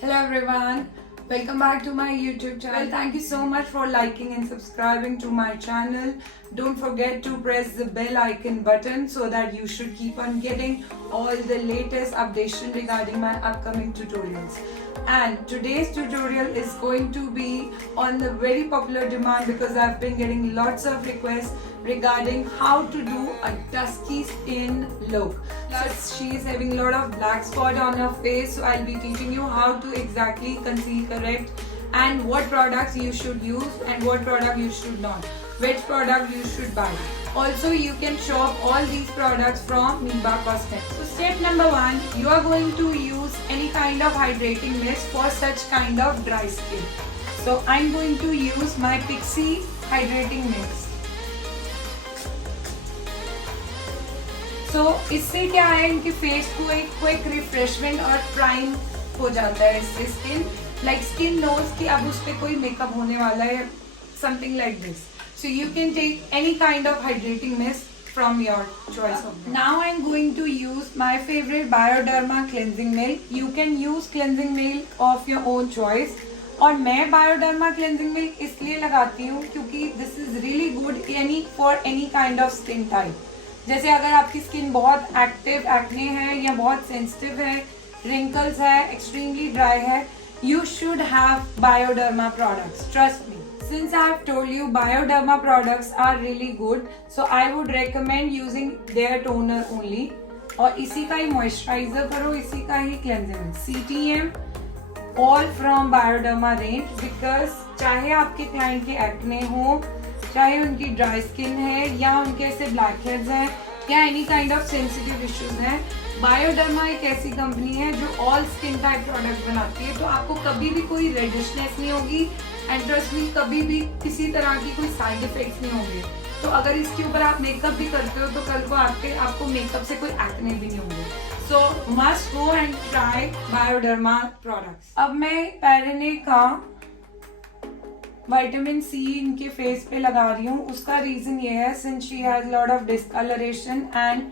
Hello everyone, welcome back to my YouTube channel. Thank you so much for liking and subscribing to my channel. Don't forget to press the bell icon button so that you should keep on getting all the latest updates regarding my upcoming tutorials. And today's tutorial is going to be on the very popular demand because I've been getting lots of requests regarding how to do a dusky skin look. Plus she is having a lot of black spot on her face, so I'll be teaching you how to exactly conceal correct and what products you should use and what product you should not, which product you should buy. Also, you can shop all these products from Niba Cosmetics. So step number 1, you are going to use any kind of hydrating mist for such kind of dry skin. So I'm going to use my Pixi hydrating mist. So इससे क्या है, इनके face को एक quick refreshment और prime हो जाता है इससे स्किन, लाइक स्किन नोज कि अब उस पर कोई मेकअप होने वाला है, something like this. So you can take any kind of hydrating mist from your choice of them. Now I'm going to use my favorite Bioderma cleansing milk. You can use cleansing milk of your own choice. और मैं Bioderma cleansing milk इसलिए लगाती हूँ क्योंकि this is really good for any kind of skin type. जैसे अगर आपकी skin बहुत एक्टिव एक्ने है या बहुत सेंसिटिव है, रिंकल्स है, एक्सट्रीमली ड्राई है, you should have Bioderma products. Trust me. Since I have told you Bioderma products are really good, so I would recommend using their toner only. और इसी का ही moisturiser करो, इसी का ही cleansing. CTM all from Bioderma range because चाहे आपके client के acne हो, चाहे उनकी ड्राई स्किन है या उनके ऐसे ब्लैक हेड्स हैं या any kind of sensitive issues हैं, बायोडर्मा एक ऐसी कंपनी है जो ऑल स्किन टाइप प्रोडक्ट बनाती है. तो आपको कभी भी कोई रेडिशनेस नहीं होगी एंड ट्रस्ट मी कभी भी किसी तरह की कोई साइड इफेक्ट्स नहीं होंगे. तो अगर इसके ऊपर आप मेकअप भी करते हो तो कल को आपको मेकअप से कोई एक्ने भी नहीं होंगे. सो must go and try Bioderma products. अब मैं पैरेने का विटामिन सी इनके फेस पे लगा रही हूँ. उसका रीजन ये है, since she has lot of discoloration and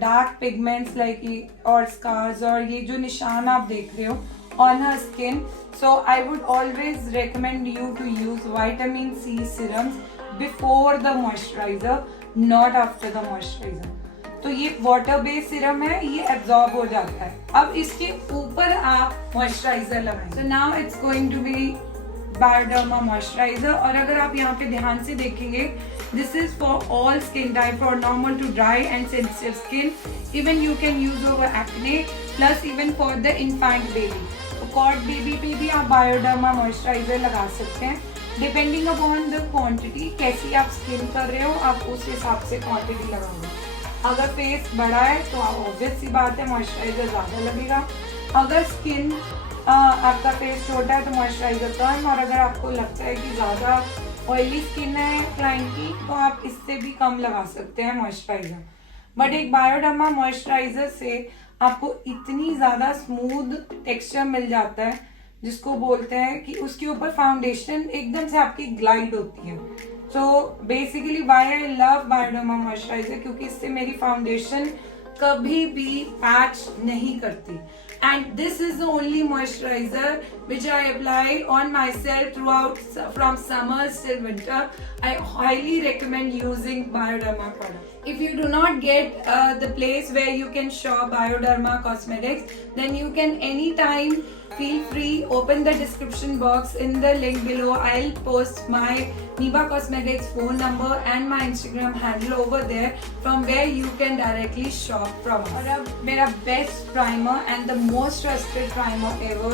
dark pigments like और स्कार्स और ये जो निशान आप देख रहे हो on her skin. So I would always recommend you to use vitamin C serums before the moisturizer, not after the moisturizer. तो ये वाटर बेस्ड सीरम है, ये एब्जॉर्ब हो जाता है. अब इसके ऊपर आप मॉइस्चराइजर लगाएं. So now it's going to be Bioderma moisturizer. और अगर आप यहाँ पे ध्यान से देखेंगे, this is for all skin type, for normal to dry and sensitive skin. Even you can use over acne, plus even for the infant baby. तो cot baby पे भी आप Bioderma moisturizer लगा सकते हैं. Depending upon the quantity, कैसी आप skin कर रहे हो, आप उस हिसाब से क्वांटिटी लगाओगे. अगर फेस बड़ा है तो ऑब्वियस सी बात है मॉइस्चराइजर ज़्यादा लगेगा. अगर स्किन आपका फेस छोटा है तो मॉइस्चराइजर कम, और अगर आपको लगता है कि ज़्यादा ऑयली स्किन है क्लाइंट की तो आप इससे भी कम लगा सकते हैं मॉइस्चराइजर. बट एक बायोडर्मा मॉइस्चराइजर से आपको इतनी ज़्यादा स्मूथ टेक्सचर मिल जाता है जिसको बोलते हैं कि उसके ऊपर फाउंडेशन एकदम से आपकी ग्लाइड होती है. So basically why I love Bioderma moisturizer, क्योंकि इससे मेरी फाउंडेशन कभी भी पैच नहीं करती. And this is the only moisturizer which I apply on myself throughout from summer till winter. I highly recommend using Bioderma products. If you do not get the place where you can shop Bioderma Cosmetics, then you can anytime feel free, open the description box in the link below. I'll post my Niba Cosmetics phone number and my Instagram handle over there from where you can directly shop from. और अब मेरा best primer and the most trusted primer ever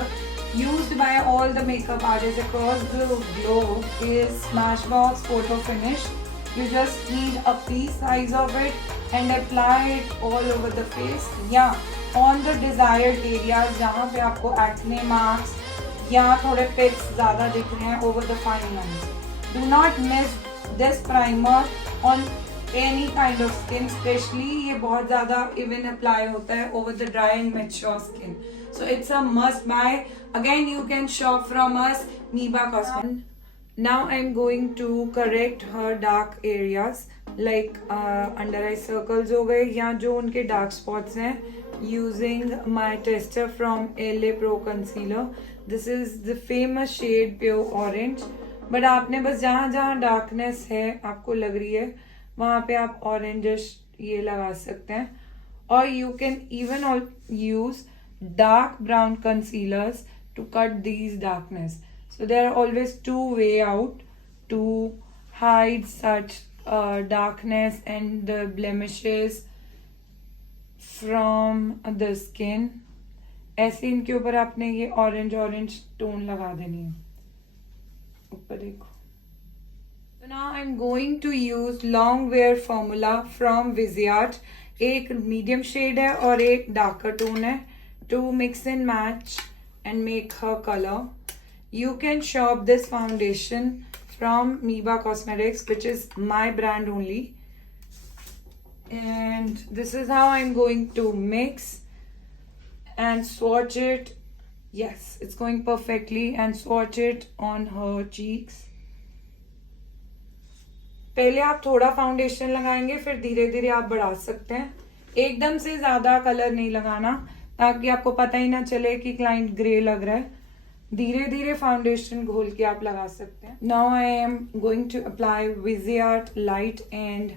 used by all the makeup artists across the globe is Smashbox Photo Finish. You just need a piece size of it and apply it all over the face. Yeah. On the desired areas जहाँ पे आपको acne marks या थोड़े pics ज़्यादा दिख रहे हैं over the fine lines. Do not miss this primer on any kind of skin, especially ये बहुत ज़्यादा even apply होता है over the dry and mature skin. So it's a must buy. Again, you can shop from us, Niba Cosmetics. Now I'm going to correct her dark areas like under eye circles हो गए या जो उनके dark spots हैं using my tester from LA Pro Concealer. This is the famous shade Pure Orange. But आपने बस जहाँ जहाँ डार्कनेस है आपको लग रही है वहाँ पे आप ऑरेंजिश ये लगा सकते हैं. और you can even use dark brown concealers to cut these darkness. So there are always two way out to hide such darkness and the blemishes from the skin. ऐसे इनके ऊपर आपने ये ऑरेंज टोन लगा देनी है. ऊपर देखो. So now I'm going to use long wear formula from Viseart. एक मीडियम शेड है और एक डार्कर टोन है. To mix and match and make her color. You can shop this foundation from Miba Cosmetics, which is my brand only. And this is how I'm going to mix and swatch it. Yes, it's going perfectly. And swatch it on her cheeks. पहले आप थोड़ा foundation लगाएंगे फिर धीरे धीरे आप बढ़ा सकते हैं. एकदम से ज्यादा कलर नहीं लगाना ताकि आपको पता ही ना चले कि क्लाइंट ग्रे लग रहा है. धीरे धीरे फाउंडेशन घोल के आप लगा सकते हैं. Now I am going to apply Viseart light and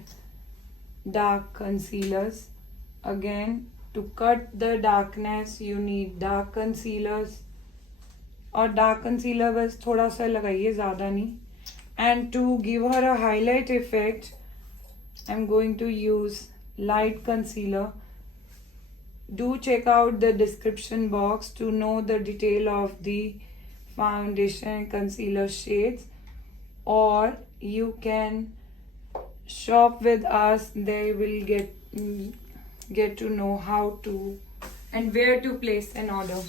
dark concealers. Again to cut the darkness you need dark concealers. और डार्क कंसीलर बस थोड़ा सा लगाइए, ज्यादा नहीं. And to give her a highlight effect I am going to use light concealer. Do check out the description box to know the detail of the foundation and concealer shades, or you can shop with us. They will get to know how to and where to place an order.